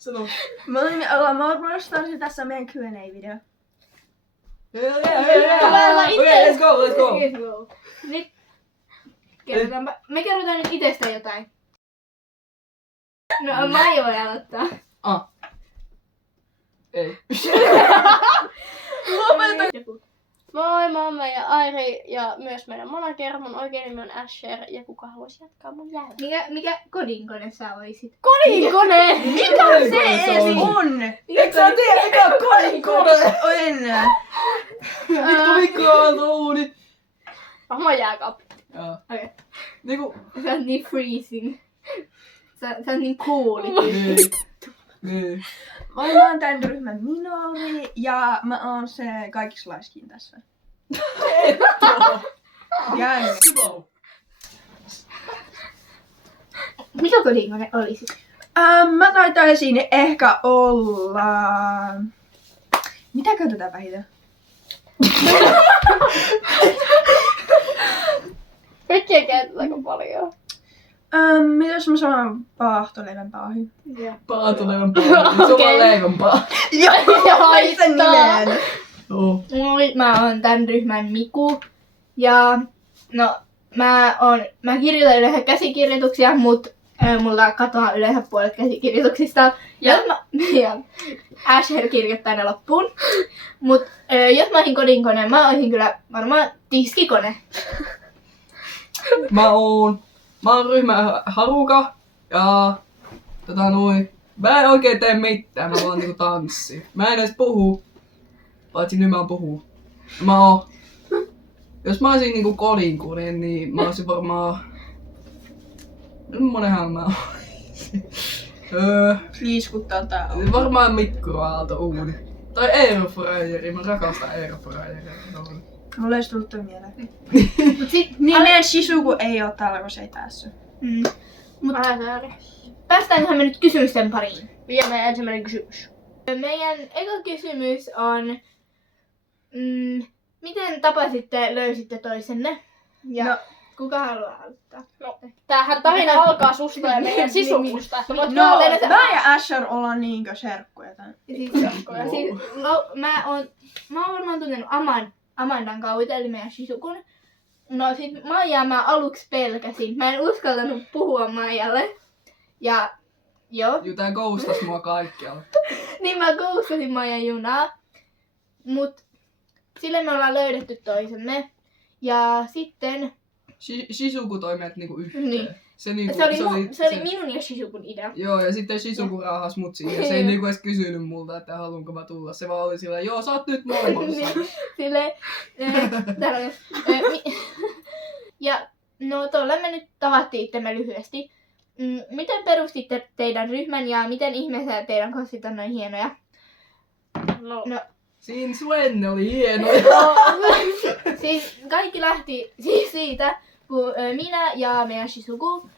Sano. Me ollaan Marlboro Starsi, tässä on meidän Q&A-video. Okei, let's go. Nyt kerrotaanpa. Me kerrotaan nyt itsestä jotain. No, Maija voi aloittaa. Ei. Moi, mä oon meidän Airi ja myös meidän manager. Mun oikein nimi on Asher ja kuka haluaisi jatkaa mun jälkeen? Mikä kodinkone sä oisit? Kodinkone! Mikä se edes on? Eikö sä tiedä mikä on kodinkone? En. Vittu mikä on uuni. Mä jääkaappi. Joo. Okei. Niinku. Sä oot niin freezing. Sä oot niin cool. Niin. Mä oon tän ryhmän minori ja mä oon se kaikista laiskin tässä. Gang. Mikä kodinkone olisit? Mä taitaisin ehkä olla... Mitä käytetään vähiten? Kaikkia käytetäänkö paljon? Mitäs mä sanon paahtoleivän paahin? Paatuleivän paahi. Se on vaan leivänpaa. Joo, sen nimen. Moi, mä oon tän ryhmän Miku. Ja no, mä kirjoitan yleensä käsikirjoituksia, mut mulla katoaa yleensä puolet käsikirjoituksista. Ja Asher kirjoittaa ne loppuun. Mut jos mä olisin kodinkoneen, mä olisin kyllä varmaan tiskikone. Mä oon ryhmä Haruka ja mä en oikein tee mitään, mä vaan niinku tanssi. Mä en edes puhu, paitsi nyt mä puhun. Jos mä olisin niinku kodinkone, niin mä olisin varmaan... Monenhan mä olisin. Liiskuttaa tää on. Varmaan mikroaaltouuni. Tai airfryeri, mä rakastan airfryeria. Mulla ei tullut toi mieleen. Mut sit, Niin meidän Shizuku ei oo täällä, kun se ei päässyt. Mut päästäänköhän me nyt kysymysten pariin? Ja meidän ensimmäinen kysymys. Meidän eka kysymys on, miten löysitte toisenne? Ja No. kuka haluaa aloittaa? No, tämähän tarina alkaa susta ja meidän sisukusta. Että voit No, tehdä mä ja Asher ollaan niinkö serkkuja tän. Mä oon varmaan tuntenut Amandan kautta, eli meidän Shizukun. No sit Maijaa mä aluksi pelkäsin. Mä en uskaltanut puhua Maijalle. Ja joo. Tää ghostas mua kaikkialla. Niin mä ghostasin Maijan junaa. Mut sille me ollaan löydetty toisemme. Ja sitten... Shizuku toi meidät niinku yhteen. Niin. Se oli minun ja Shizukun idea. Joo, ja sitten Shizuku raahas mut siihen. Se ei niinku edes kysynyt multa, että haluanko mä tulla. Se vaan oli sillä, joo, sä oot nyt maailmassa. Silleen, ja no tuolla me nyt tavattiin itsemme lyhyesti. Miten perustitte teidän ryhmän ja miten ihmeessä teidän kossit on noin hienoja? No. Since when ne oli hieno. Siis kaikki lähti siis siitä, kun minä ja meidän Shizuku,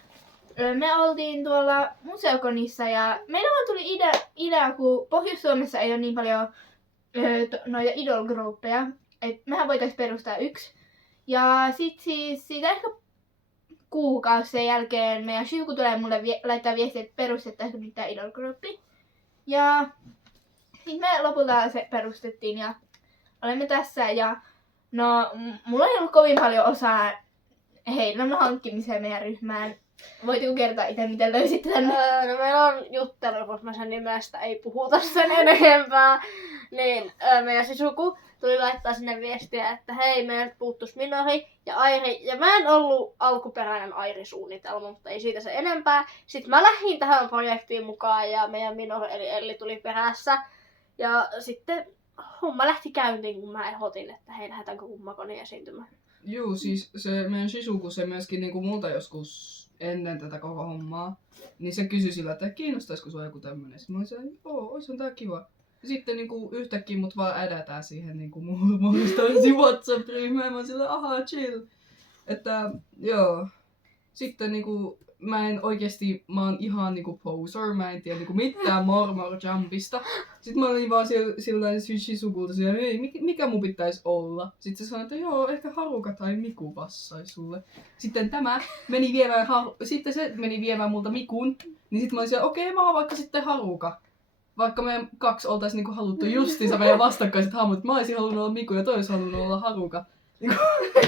me oltiin tuolla museokonissa ja meillä vaan tuli idea, kun Pohjois-Suomessa ei ole niin paljon noita idol-gruppeja, että mehän voitais perustaa yksi. Ja sit siis siitä ehkä kuukausi sen jälkeen meidän Shizuku tulee mulle laittaa viestiä, että perustettaisiin nyt tää idol-gruppi. Ja sit me lopulta se perustettiin ja olemme tässä ja no mulla ei ollut kovin paljon osaa heidän hankkimiseen meidän ryhmään. Voitko kertoa itse, miten löysitte tänne? No meillä on juttelu, koska mä sen nimestä ei puhuta sen enempää. Niin meidän Shizuku tuli laittaa sinne viestiä, että hei, meiltä puuttuisi Minori ja Airi. Ja mä en ollut alkuperäinen Airi-suunnitelma, mutta ei siitä se enempää. Sitten mä lähdin tähän projektiin mukaan ja meidän Minori eli Elli tuli perässä. Ja sitten homma lähti käyntiin, kun mä ehdotin, että hei, lähdetäänkö kummakoni esiintymään. Juu, siis se meidän Shizuku, se myöskin niinku multa joskus ennen tätä koko hommaa, niin se kysyi sillä, että kiinnostaisiko sua joku tämmönen. Sitten mä olin siellä, joo, ois on tää kiva. Ja sitten niinku yhtäkkiä mut vaan ädätään siihen niinku muista WhatsApp-ryhmään. Mä oon sillä, ahaa, chill. Että joo. Sitten niinku mä oon ihan niinku poser, mä en tiedä niinku mitään Mormor Jumpista. Sitten mä olin vaan sillä Shizukulta siellä, ei, mikä mun pitäis olla? Sitten se sanoi, että joo, ehkä Haruka tai Miku vassais sulle. Sitten se meni viemään multa Mikun, niin sitten mä olin siellä, okei, mä oon vaikka sitten Haruka. vaikka me kaksi oltais niinku haluttu justiinsa meidän vastakkaiset hahmot, mä olisin halunnut olla Miku ja toi olisi halunnut olla Haruka.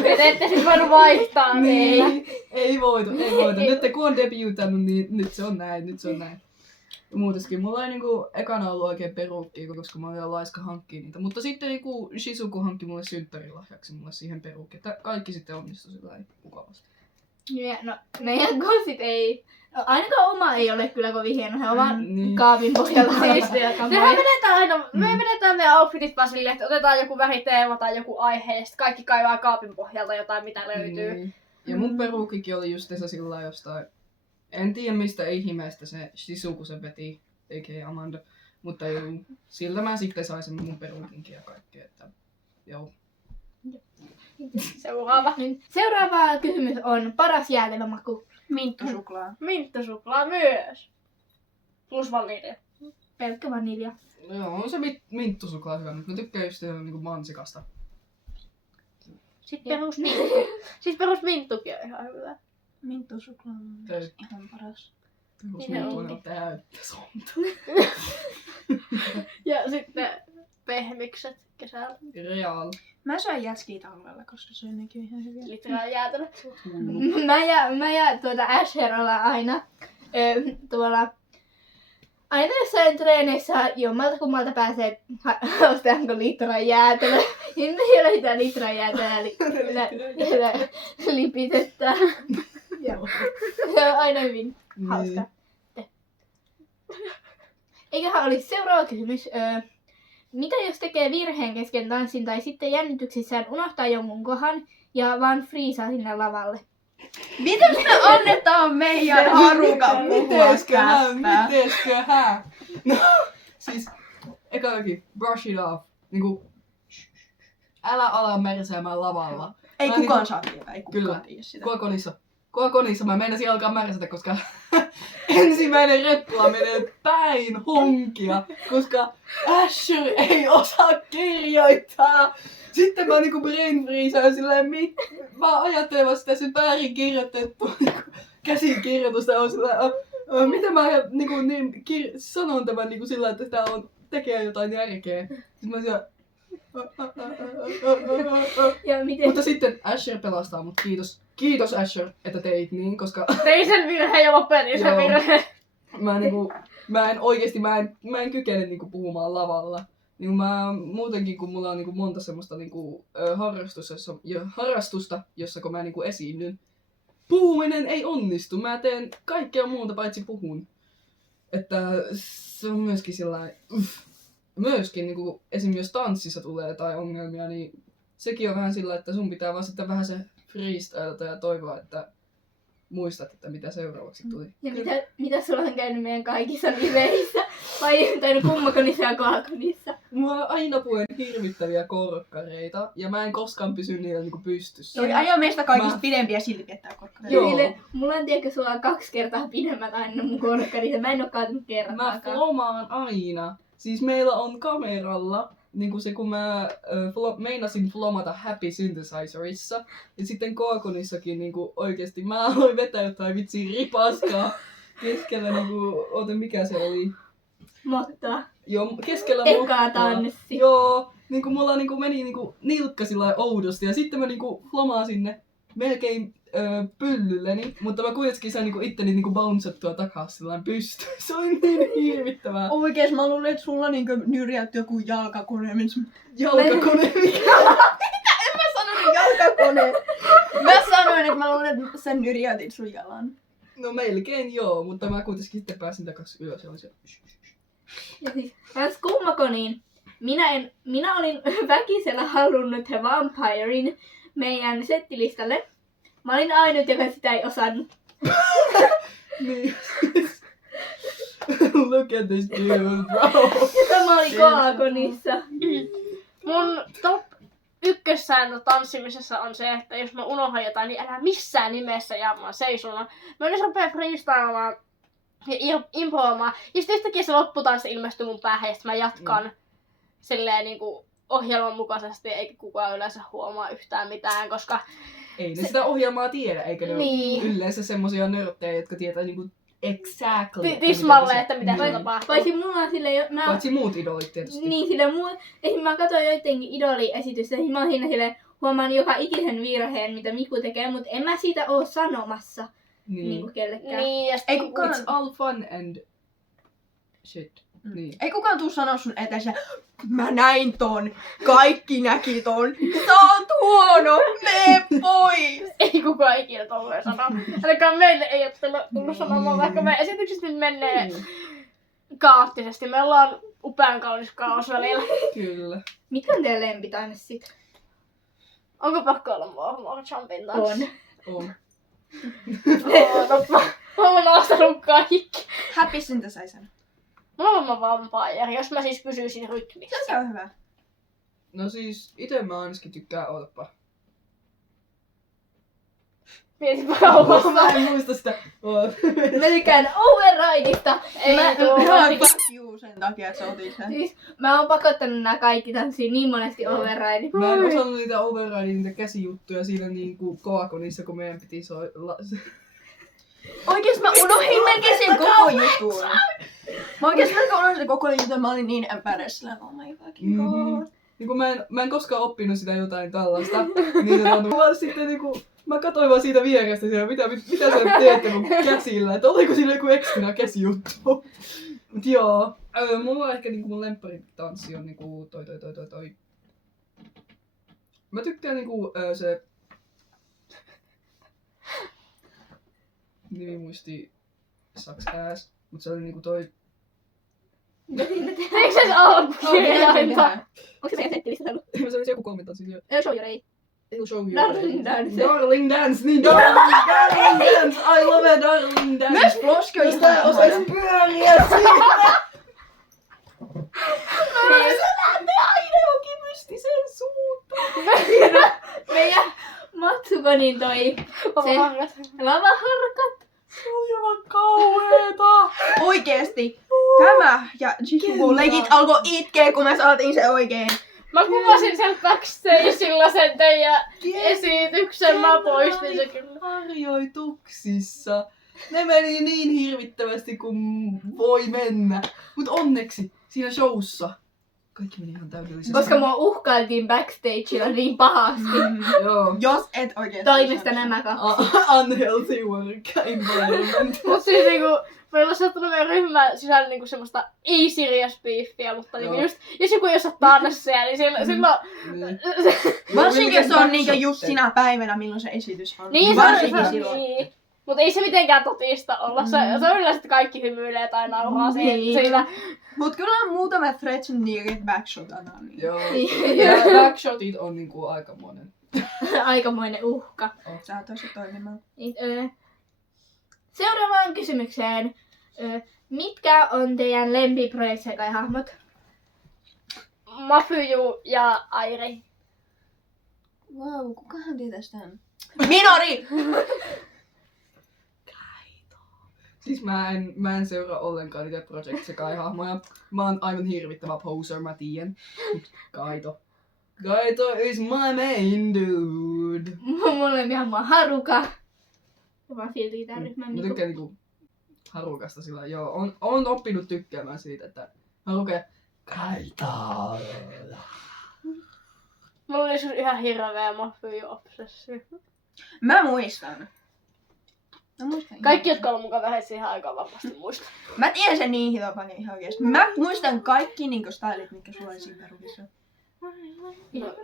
Te ette siis voinut vaihtaa niitä. Niin, ei voitu. Nyt kun on debiutannut, niin nyt se on näin. Ja muutenkin, mulla ei niinku ekana ollut oikein peruukkia, koska mä olin laiska hankkia niitä. Mutta sitten niinku Shizuku hankki mulle synttärilahjaksi mulle siihen peruukki. Että kaikki sitten onnistui sillä mukavasti. Ja, no, meidän kossit ei... No, ainakaan oma ei ole kyllä kovin hieno. He ovat Niin. kaapin pohjalla siistiä Sehän kamoja. vedetään aina, me vedetään meidän outfitit vaan silleen, että otetaan joku väriteema tai joku aihe ja sitten kaikki kaivaa kaapin pohjalta jotain, mitä löytyy. Niin. Ja mun peruukikin oli justiinsa sillä jostain, en tiedä mistä ihmeestä se Shizuku se veti, eikä Amanda. Mutta joo, siltä mä sitten sain sen mun peruukinkin ja kaikkea, että joo. Seuraava. Seuraava kysymys on paras jäätelömaku. Minttusuklaa. Minttusuklaa myös. Plus vanilja. Pelkkä vanilja. Joo, on se minttusuklaa hyvä, mutta mä tykkään just niinku mansikasta. Sitten perusminttukin. Siis perusminttukin on ihan hyvä. Minttusuklaa on Ei. ihan paras. Perusminttuinen on täyttä sonta. Ja sitten pehmikset kesällä. Real. Mä söin jätskiä talvella, koska se on nekin ihan hyviä. Litraa jäätelö. Mä ja Asheralla aina tuolla aina jossain treeneissä jommalta kummalta pääsee ostaanko litran jäätelö. Ja nyt ei ole sitä litran jäätelöä lipitettä. Joo. Se on aina hyvin hauska. Eiköhän olisi seuraava kysymys. Mitä jos tekee virheen kesken tanssin tai sitten jännityksissään unohtaa jonkun kohan ja vaan friisaa sinne lavalle? Mitäs me annetaan meidän Harukan puhua tästä? Mitenköhän? No, siis ekakin brush it off. Niinku, älä ala märsäämään lavalla. Ei Mä kukaan niinku- saa tietää, ei Kyllä. kukaan tiedä sitä. Kuakonissa mä meinasin alkaa märsätä, koska ensimmäinen reppula menee päin honkia, koska Asher ei osaa kirjoittaa. Sitten mä niinku brain freezaan silleen, mä ajattelen vaan sitä sen väärin kirjoitettua niinku käsikirjoitusta on silleen, mitä mä niinku, sanon tämän niinku sillä, että tää on tekee jotain järkeä. Sitten mä siellä, Ja miten... mutta sitten Asher pelastaa mut, kiitos Asher, että teit niin, koska Tein sen virheen ja lopetin sen Joo. virheen. mä en kykene niinku puhumaan lavalla. Niinku mä muutenkin, kun mulla on niinku monta semmoista niinku, harrastusta, jossa kun mä niinku esiinnyn, puhuminen ei onnistu. Mä teen kaikkea muuta paitsi puhun. Että se on myöskin sellainen, myöskin niinku, esim. Jos tanssissa tulee jotain ongelmia, niin sekin on vähän sillä, että sun pitää vaan sitten vähän se freestylata ja toivoa, että muistat, että mitä seuraavaksi tuli. Ja mitä sulla on käynyt meidän kaikissa liveissä? Vai tai kummakonissa ja kaakonissa? Mulla aina puen hirvittäviä korkkareita ja mä en koskaan pysy niillä niinku pystyssä. Se oli meistä kaikista Mä- pidempiä silti piettää korkkareita. Joo. Niille, mulla on tiedäkö sulla on 2 kertaa pidemmät aina mun korkkarit ja mä en oo kaatunut Mä kertaakaan. flomaan aina. Siis meillä on kameralla, niinku se kun mä meinasin flomata Happy Synthesizerissa. Ja sitten Kaakonissakin niinku oikeesti mä aloin vetää jotain vitsiä ripaskaa keskellä niinku, mikä se oli? Mutta Joo, keskellä eka mottoa. tanssi. Joo, niinku mulla niinku meni niinku nilkka sillä oudosti ja sitten mä niinku flomaan sinne melkein pyllylleni, mutta mä kuitenkin sain niinku itteni niinku bouncettua takas sillain pystyyn. Se oli niin hirvittävää. Oikees mä luulen, että sulla niinku nyrjäytti joku jalkakone. Jalkakone, Mä sanoin jalkakone. Mä sanoin, että mä luulen, että sä nyrjäytit sun jalan. no melkein joo, mutta mä kuitenkin sitten pääsin takas ylös ja oli se... Ja siis kans kummakoniin. Minä olin väkisellä halunnut The Vampirein meidän settilistalle. Mä olin ainut, joka sitä ei osannut. Niin. Look at this dude, bro. Tämä oli kaakonissa. Mun top ykkössääntö tanssimisessa on se, että jos mä unohdan jotain, niin älä missään nimessä jäämään seisona. Mä yleensä rupean freestylemaan ja improamaan. Ja sitten yhtäkkiä se lopputanssi ilmestyy mun päähän ja sitten mä jatkan silleen niinku ohjelman mukaisesti, eikä kukaan yleensä huomaa yhtään mitään, koska Ei ne sitä ohjelmaa tiedä, eikä ne Niin. ole yleensä semmosia nörttejä, jotka tietää niinku exactly. Tismalleen, että mitä se Niin. tapahtuu. Paitsi mulla on silleen, Paitsi muut idolit tietysti. niin silleen esim. Mä katsoin joidenkin idoliesitystä, niin mä oon siinä silleen, huomaan joka ikisen virheen, mitä Miku tekee, mutta en mä siitä oo sanomassa niinku kellekään. Niin, ja Ei kukaan, It's all fun and shit. Niin. ei kukaan tuu sanoa sun eteensä, mä näin ton, kaikki näki ton, sä oot huono, mene pois! ei kukaan ikinä tolleen sano. Ainakaan meille ei ole tullut sanomaan, vaikka me esitykset nyt menee kaoottisesti. Me ollaan upean kaunis kaos välillä. Kyllä. Mikä on teidän lempitaine sit? Onko pakko olla mua jumpin tanssi? On. On. Totta. Mä oon ostanut kaikki. Happy Synthesizer. Mä oon vampire, jos mä siis pysyisin rytmissä. Se on hyvä. No siis, ite mä ainakin tykkään odotapa. Mietipä kauasta. Mä en muista sitä. Mä tykkään Overrideista. Ei Mä- tuu. Mä oon fuck you sen takia, että sä otit sen. Siis mä oon pakottanut nää kaikki tanssiin niin monesti Override. Mä en osannut niitä overriding, niitä käsijuttuja siinä niinku Koakonissa, kun meidän piti Oikeesti mä unohdin melkein sen koko jutun. Mä oikeesti melkein unohdin sen koko jutun, mä olin niin embarrassed. Oh my fucking god. Niinku mä en koskaan oppinut sitä jotain tällaista. Niin mä sitten niinku, mä katsoin vaan siitä vierestä siellä, mitä sä teette mun käsillä, että oliko sillä joku ekstra käsijuttu. Mut joo, mulla on ehkä niinku mun lempparitanssi on niinku toi. Mä tykkään niinku se nimimuisti sucks ass, mut se oli niinku toi. Eikö se alkukirjainta? Onko se meidän settilistä ollut? Se oli se joku kommentti siellä. Show your age. Show you. Darling Dance. Darling Dance, niin Darling Dance, I love it, Darling Dance. Myös Floski on Sitä osais pyöriä siinä. Se lähtee aina jokin mystiseen suuntaan. Meidän Matsukonin toi lavaharkat. Se on aivan kauheeta. Oikeesti. Tämä ja Jisubu legit alkoi itkeä, kun me saatiin se oikein. Mä kuvasin sen backstageilla sen teidän esityksen, mä poistin se kyllä. Harjoituksissa. Ne meni niin hirvittävästi kuin voi mennä. Mut onneksi siinä showssa kaikki meni ihan täydellisesti. Koska mua uhkailtiin backstageilla niin pahasti. Joo. Jos et oikeesti. Toimesta nämä kaksi. Unhealthy work environment. Mut siis niinku, meillä on sattunut meidän ryhmään sisällä niinku semmoista ei serious beefiä, mutta niinku just, jos joku ei osaa tanssia, niin silloin... Niin. Varsinkin jos se on niinku just sinä päivänä, milloin se esitys on. Niin, Varsinkin silloin. niin. Mutta ei se mitenkään totista olla. Se on yleensä, että kaikki hymyilee tai nauraa Niin. siitä. Mut kyllä on muutama threats niiket backshotana. Niin. Joo. Ja backshotit on niinku aikamoinen. Aikamoinen uhka. Sä oot tosi toimimaan. Seuraavaan kysymykseen. Mitkä on teidän lempiproject-hahmot? Mafyju ja Airi. Wow, kukahan tietäis tän? Minori! Siis mä en seuraa ollenkaan niitä Project Sekai-hahmoja. Mä oon aivan hirvittävä poser, mä tiedän. Kaito. Kaito is my main dude. Mulla on ihan mua Haruka. Mä silti tää ryhmän Mä niinku. tykkään niinku Harukasta sillä joo. On oppinut tykkäämään siitä, että Haruka ja Kaito. Mulla oli ihan hirveä Mafyju-obsessio. Mä muistan. Kaikki, jotka on mukaan vähän siihen aikaan varmasti muistaa. Mä tiedän sen niin paljon ihan oikeesti. Mä muistan kaikki niinku stylit, mitkä sulla oli siinä perukissa.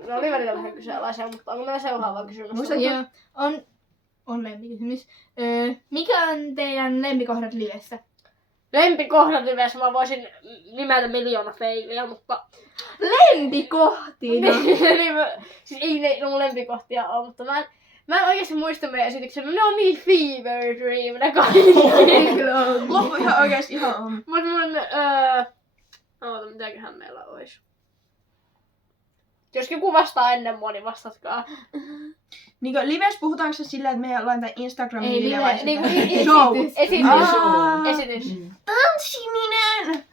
No oli välillä vähän kyseenalaisia, mutta onko meillä seuraava kysymys? Muistan- Joo, on lempikysymys. Mikä on teidän lempikohdat livessä? Lempikohdat livessä mä voisin nimetä miljoona feiliä, mutta... Lempikohtina! Siis ei ne mun lempikohtia ole, mutta mä en oikeesti muista meidän esityksen. Ne on niin fever dream, ne kaikki. Loppu ihan oikeesti ihan on. Mut mun... Oota, mitäköhän meillä ois? Jos joku vastaa ennen mua, niin vastatkaa. Niinku lives puhutaanko se silleen, että meidän laitetaan Instagramiin Ei live vai live, niinku sitä? esitys. Show. Esitys. Aa. Esitys. Mm. Tanssiminen!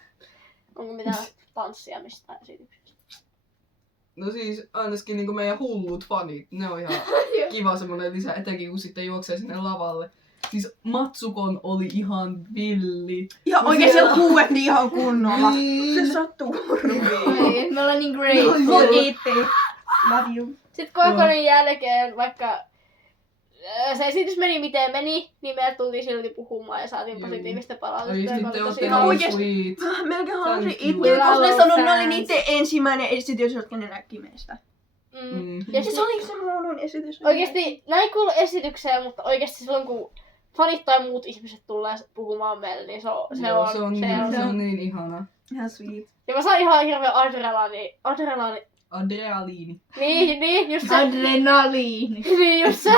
Onko mitään tanssia mistään esityksestä? No siis ainakin niinku meidän hullut fanit, ne on ihan kiva semmonen lisä, etenkin kun sitten juoksee sinne lavalle. Siis Matsukon oli ihan villi. Ja No oikein siellä- siellä huuetti ihan kunnolla. Niin. Se sattuu kurviin. Ei, me ollaan niin great. We'll eat it. Love you. Sitten kokonin jälkeen, vaikka se esitys meni miten meni, niin meiltä tultiin silti puhumaan ja saatiin Juu. positiivista palautetta. Oikeesti joka te oli ootte tosi niin hauska. oikeesti. sweet. Melkein halusin Thank you. itkeä, koska ne Love sanoi, ne oli fans. niiden ensimmäinen esitys, jotka ne näki meistä. Mm. Mm. Ja Ja se oli se huonoin esitys. oikeesti näin kuulu esitykseen, mutta oikeesti silloin kun fanit tai muut ihmiset tulee puhumaan meille, niin se on. Se on niin ihana. Ihan sweet. Ja mä sain ihan hirveä adrenaliini. Adrealiini. Niin, just se. Adrenaliini. Niin, just se.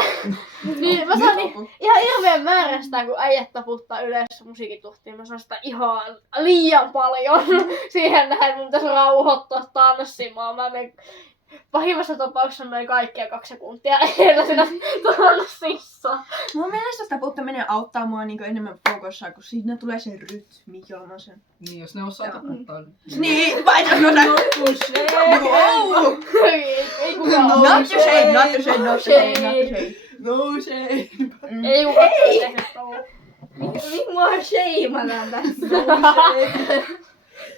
Niin, mä saan ihan hirveän määrä sitä, kun äijät taputtaa yleensä musiikituhtiin. Mä saan sitä ihan liian paljon siihen nähden. Mun pitäisi rauhoittua tanssimaan. Mä menen pahimmassa tapauksessa noin kaikkia 2 sekuntia edellä siinä tanssissa. Mun mielestä sitä taputtaminen auttaa mua niinku enemmän fokussa, kun siinä tulee se rytmi, jolloin mä sen... Niin, jos ne osaa Joo. taputtaa. Niin, vai jos mä sen... Wow! Ei kukaan No Not to shade, not to shade. shade, not to shade, not to shade. No shade. Ei kukaan tehnyt tuolla. Miksi mua sheimataan tässä? No shade.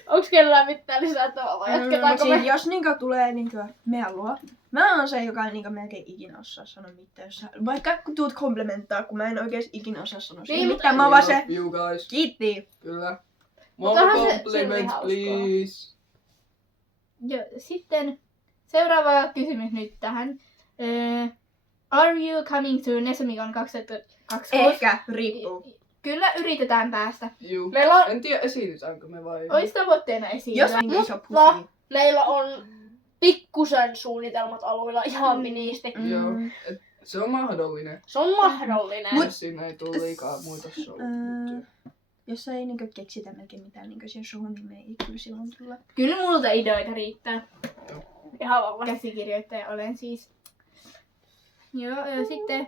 Onks kellään mitään lisättävää vai jatketaanko me? Jos niinku tulee niinku meidän luo, mä oon se, joka niinku melkein ikinä osaa sanoa mitään. Vaikka kun tuut komplementtaa, kun mä en oikeesti ikinä osaa sanoa Niin, siihen mutta- mitään. Mä oon vaan se, You guys. kiitti. Kyllä. Mutta More onhan se silti compliments, hauskaa. please. Joo, sitten seuraava kysymys nyt tähän. Are you coming to Nesumikon 2026? Ehkä, riippuu. Kyllä yritetään päästä. Juu. Meillä on, En tiedä esitytäänkö me vai... Olisi tavoitteena esiin. Jos on iso Mutta- pusi. meillä on pikkusen suunnitelmat alueilla ihan miniisti. Joo. Et se on mahdollinen. Se on mahdollinen. Jos siinä ei tule liikaa muita show. Jos ei niinku keksitä melkein mitään niinku siihen showhun, niin me ei kyllä silloin tulla. Kyllä multa ideoita riittää. Ihan varmasti. Käsikirjoittaja olen siis. Joo, ja sitten...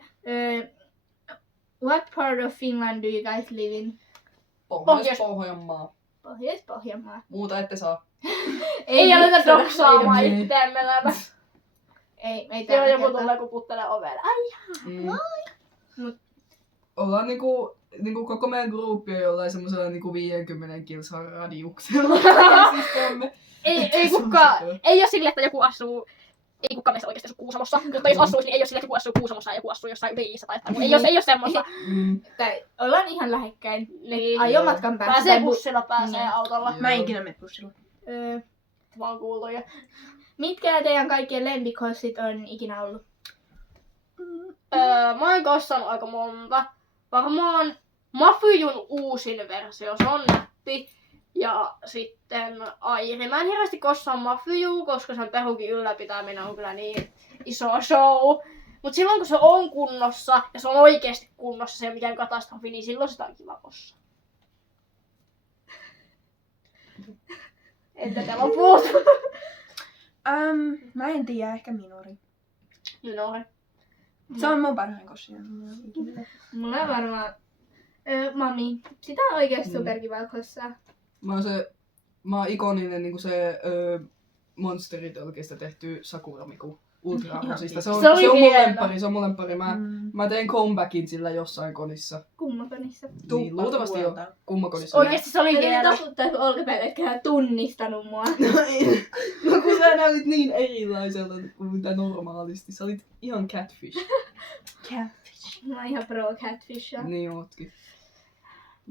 what part of Finland do you guys live in? Pohjois-Pohjanmaa. Pohjois-Pohjanmaa. Muuta ette saa. Ei aleta doksaamaan Ei. itteemme lämä. Ei Joo, tällä joku kertaa. tulee kuputtelee ovelle. Ai, Mm. Ollaan niinku koko meidän gruppi on jollain semmosella niinku 50 kilsan radiuksella. Käsistämme. ei kukaan. Ei oo silleen, että joku asuu. Ei kukaan meistä oikeesti asu Kuusamossa. Mutta jos asuisi, niin ei oo silleen, että joku asuu Kuusamossa ja joku asuu jossain Viissä tai jotain. Ei oo semmoista. Tai ollaan ihan lähekkäin. Niin. Ajomatkan päästä. Pääsee tai bussilla, pääsee Niin. autolla. Joo. Mä en ikinä mene bussilla. Öö, Mä oon kuullut jo. mitkä teidän kaikkien lempikossit on ikinä ollut? Mä oon kossannut aika monta. Varmaan Mafyjun uusin versio, se on nätti. Ja sitten Airi. Mä en hirveästi kossaa Mafyjuu, koska sen perukin ylläpitäminen on kyllä niin iso show. Mut silloin kun se on kunnossa, ja se on oikeesti kunnossa, se ei ole mikään katastrofi, niin silloin sitä on kiva kossaa. Entä te loput? Mä en tiedä, ehkä Minori. Minori. Se on mun parhain kossia. Mulla on varmaan mami. Sitä on oikeesti Mm. superkiva kossaa. Mä oon ikoninen niinku se monsteritölkistä tehty Sakuramiku ultraamosista. Se on Se oli mun hieno. lemppari. Mä teen comebackin sillä jossain konissa. Kummakonissa. Niin, luultavasti jo kummakonissa. Oikeesti se oli Mä hieno. taputtaa, kun olkapäivä, etkä tunnistanut mua. No kun sä näytit niin erilaiselta kuin mitä normaalisti. Sä olit ihan catfish. Catfish. Mä oon ihan pro catfish. Niin ootkin.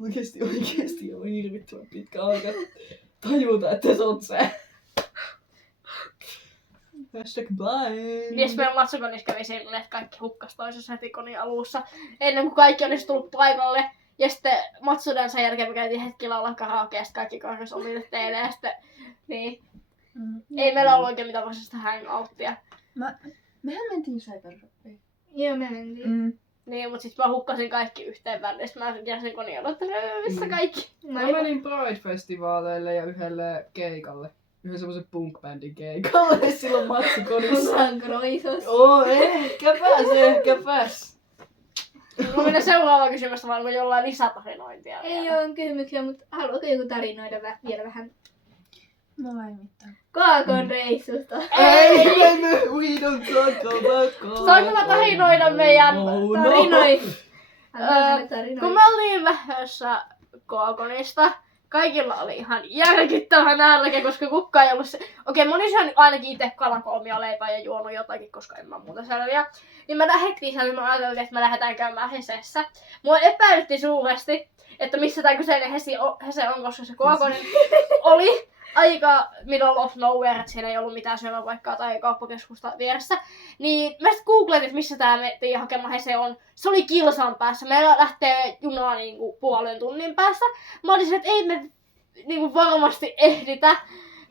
Oikeesti on hirvittävän pitkä aika tajuta, että se on se. Hashtag blind. Mies meidän Matsukonissa kävi silleen, että kaikki hukkas toisessa heti konin alussa. Ennen kuin kaikki olisi tullut paikalle. Ja sitten Matsudan sen jälkeen me käytiin hetki laulaa karaokea ja sitten kaikki korjasi omille teille. Ja sitten, niin. Ei meillä ollut oikein mitään vastaista hangouttia. Mehän mentiin Cyberrockiin. Joo, me mentiin. Niin, mutta sitten mä hukkasin kaikki yhteen väliin. Sitten mä jäsin konin odottelemaan, missä kaikki. Mä menin Pride-festivaaleille ja yhdelle keikalle. Yhden semmosen punk-bändin keikalle silloin Matsikonissa. Sankroisos. Ehkä pääs. Mä menen seuraavaan kysymystä, vaan onko jollain lisätarinointia Ei vielä. oo kysymyksiä, mutta haluatko joku tarinoida vielä vähän Mulla ei mitään. Kaakon reissusta? Ei! We don't talk about God. Saanko mä tarinoida meidän No. Tarinoi! Kun mä olin lähdössä Kaakonista, kaikilla oli ihan järkyttävä nälkä, koska kukaan ei ollut se... Okei, mä olin syönyt ainakin itse kalakolmia leipää ja juonut jotakin, koska en mä muuta selviä. Niin mä lähdettiin siellä, mä ajattelin, että me lähdetään käymään Hesessä. Mua epäilytti suuresti, että missä tää kyseinen Hese on, koska se Kaakonen oli aika middle of nowhere, että siinä ei ollut mitään syömäpaikkaa tai kauppakeskusta vieressä. Niin mä sitten googletin, että missä tää meidän hakema Hese on. Se oli kilsan päässä. Meillä lähtee junaa niinku puolen tunnin päästä. Mä olin että ei me niinku varmasti ehditä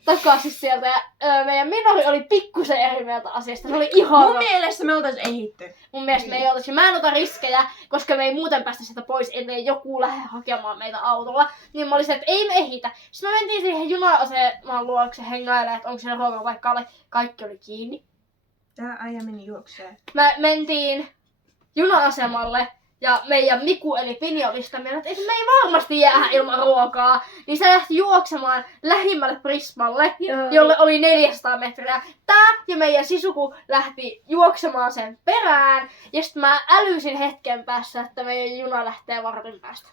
takaisin sieltä. Ja meidän minori oli pikkusen eri mieltä asiasta. Se oli ihana. Mun mielestä me oltais ehitty. Mun mielestä me ei oltaisi. Mä en ota riskejä, koska me ei muuten päästä sieltä pois, ellei joku lähde hakemaan meitä autolla. Niin mä olin että ei me ehitä. Sitten me mentiin siihen juna-asemaan luokse hengailemaan, että onko siellä ruokapaikka. Kaikki oli kiinni. Tää äijä meni juokseen. Me mentiin juna-asemalle ja meidän Miku eli Pini oli sitä mieltä, että me ei varmasti jäädä ilman ruokaa. Niin se lähti juoksemaan lähimmälle Prismalle, jolle oli 400 metriä. Tää ja meidän Sisuku lähti juoksemaan sen perään. Ja sitten mä älysin hetken päässä, että meidän juna lähtee vartin päästä.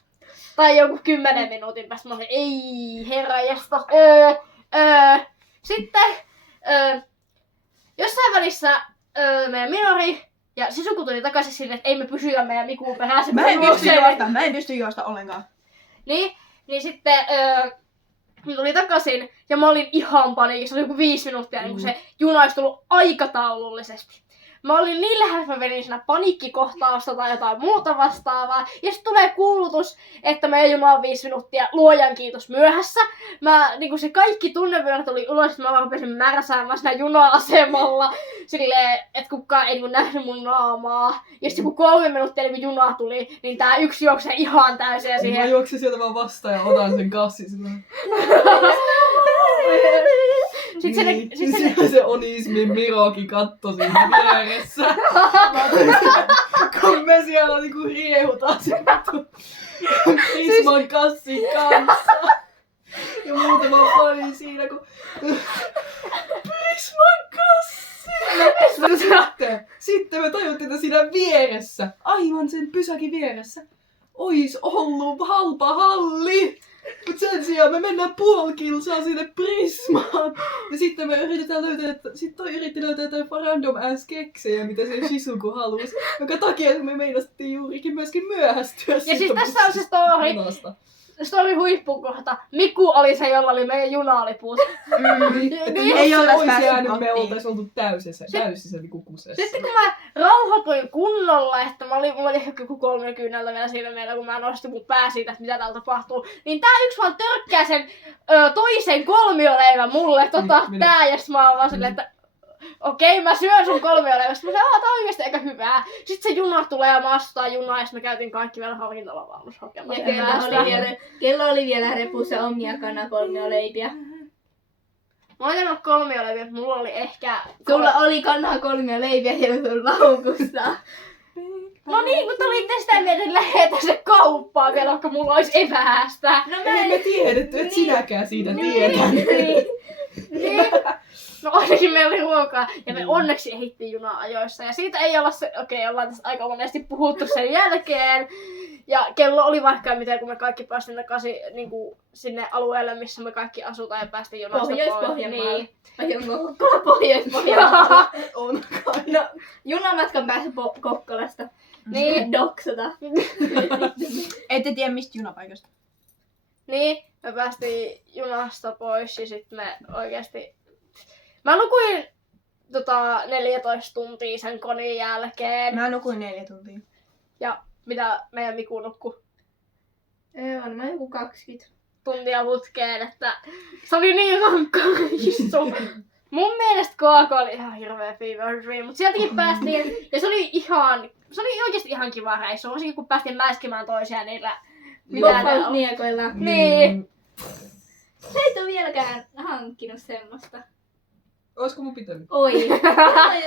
Tai joku 10 minuutin päästä. Mä olin, ei herranjestas. Sitten jossain välissä meidän minori ja Sisuku tuli takaisin sinne, että ei me pysyä meidän Mikuun perässä. Mä en pysty juosta ollenkaan. Niin sitten tuli takaisin ja mä olin ihan paniikissa. Se oli joku 5 minuuttia, niin kun se juna olisi tullut aikataulullisesti. Mä olin niin lähellä, että mä venin siinä paniikkikohtausta tai jotain muuta vastaavaa. Ja sitten tulee kuulutus, että meidän juna on 5 minuuttia, luojan kiitos, myöhässä. Niin se kaikki tunnevyörät tuli ulos, että mä rupesin märsäämään siinä juna-asemalla. Silleen, että kukaan ei nähnyt mun naamaa. Ja sitten kun 3 minuuttia niin kun juna tuli, niin tää yksi juoksee ihan täysin siihen. Mä juoksin sieltä vaan vastaan ja otan sen kassin silloin. Sitten se onismin Mirokin katto siinä vieressä. Kun me siellä niinku riehutaan sen Prisman kassin kanssa. Ja muutama fani siinä kun... Prisman kassi! Sitten me tajuttiin, että siinä vieressä, aivan sen pysäkin vieressä, ois ollut halpa halli. Mut sen sijaan me mennään puoli kilsaa sinne Prismaan. Ja sitten me yritti löytää jotain random ass keksejä, mitä se Shisuku halusi. Jonka takia me meinastiin juurikin myöskin myöhästyä. Ja siis tässä on se story huippukohta. Miku oli se, jolla oli meidän junaliput. Ei oltais päässyt jäänyt, me kotiin. oltais oltu täysissä niinku kusessa. Sitten kun mä rauhoituin kunnolla, että mulla oli ehkä joku 3 kyyneltä vielä siinä meillä, kun mä nostin mun pää siitä, että mitä täällä tapahtuu. Niin tää yksi vaan törkkää sen toisen kolmioleivän mulle, tää, ja sit mä oon vaan silleen, että okei, mä syön sun kolmioleivästä. Mä sanoin, tää on oikeesti aika hyvää. Sitten se juna tulee ja mä astutaan junaan ja sit me käytiin kaikki vielä ravintolavaunussa hakemaan. Ja kello oli vielä repussa omia kanakolmioleipiä. Mä oon tehnyt kolmioleipiä, mutta mulla oli ehkä... Sulla oli kanakolmioleipiä siellä sun laukussa. No niin, kun tulitte sitä mieltä, että lähetä se kauppaan vielä, vaikka mulla olisi eväästä. No Ei me tiedetty, et sinäkään siitä tiedät. Niin. No ainakin meillä oli ruokaa ja me onneksi ehdittiin junaa ajoissa. Ja siitä ei olla se, ollaan tässä aika monesti puhuttu sen jälkeen. Ja kello oli vaikka miten, kun me kaikki päästiin takaisin niin sinne alueelle, missä me kaikki asutaan ja päästiin junasta pois. Pohjois-Pohjanmaalla. Onko Pohjois-Pohjanmaalla? On kai. No, junamatkan päässä Kokkolasta. Niin. Doksata. Ette tiedä mistä junapaikasta. Niin, me päästiin junasta pois ja sitten me oikeesti... Mä nukuin 14 tuntia sen konin jälkeen. Mä nukuin 4 tuntia. Ja mitä meidän Miku nukkui? Varmaan joku 20 tuntia putkeen, että se oli niin rankkaa issu. Mun mielestä Koako oli ihan hirveä fever dream, mutta sieltäkin päästiin ja se oli oikeesti ihan kiva reissu, varsinkin kun päästiin mäiskimään toisiaan niillä Poppausniekoilla. Niin. Sä et oo vieläkään hankkinut semmoista. Oisko mun pitänyt? Oi.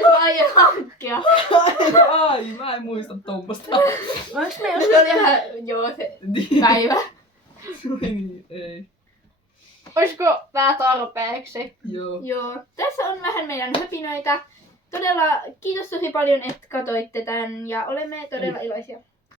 Mä aion hankkia. Ai, mä en muista tommosta. Onks me Se oli ihan, se päivä. Niin, ei. Oisko tää tarpeeksi? Joo. Tässä on vähän meidän höpinöitä. Todella kiitos tosi paljon, että katoitte tän ja olemme todella iloisia.